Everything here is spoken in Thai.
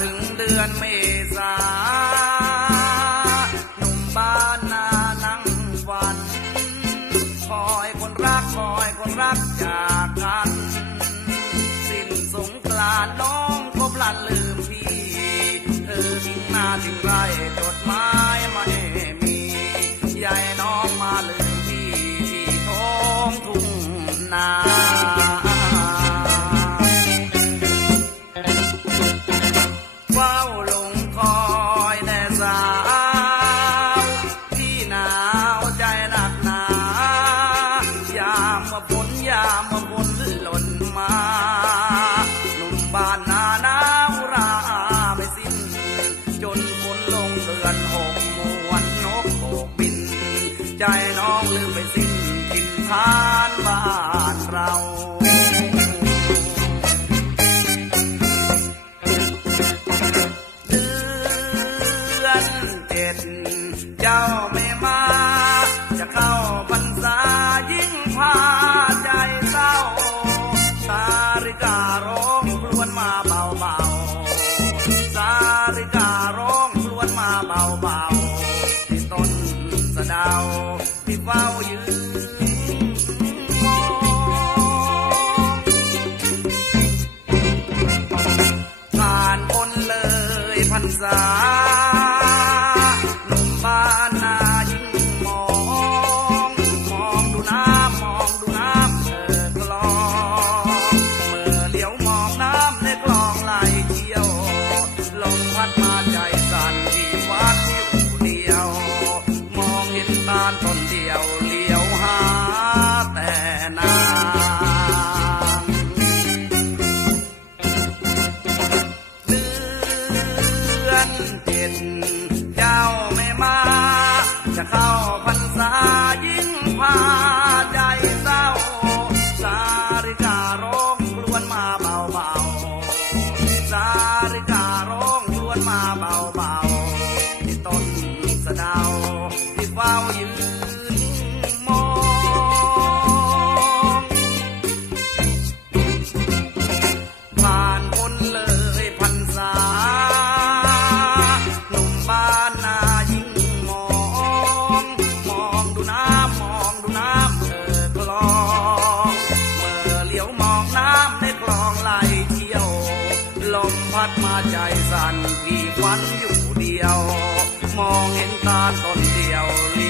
ถึงเดือนเมษาหนุ่มบ้านนานั่งฝัน คอยคนรักคอยคนรักจากกัน สิ้นสงกรานน้องก็พลันลืมพี่ เธอทิ้งหน้าทิ้งไรจดหมายไม่มียายน้องมาลืมพี่ที่ท้องทุ่งนา บ้านนาหนาวราไม่สิ้น จนฝนลงเดือนหกมวนนกโบกบิน ใจน้องลืมไปสิ้นกินทานบ้านเราเดือนเจ็ดเจ้าไม่มา จะเข้าพร ที่เฝ้ายืนมองผ่านพ้นเลยพรรษาหนุ่มบ้าน เจ็ดเจ้าไม่มา จะเข้าพรรษายิ่งพาใจเศร้า สาริการ้องครวนมาเบาเบาสาริการ้องครวนมาเบาๆที่ต้นสะดาที่เฝ้ายิ้ ลมพัดมาใจสั่นพี่ฝันอยู่เดียว มองเห็นตาต้นเดียวเ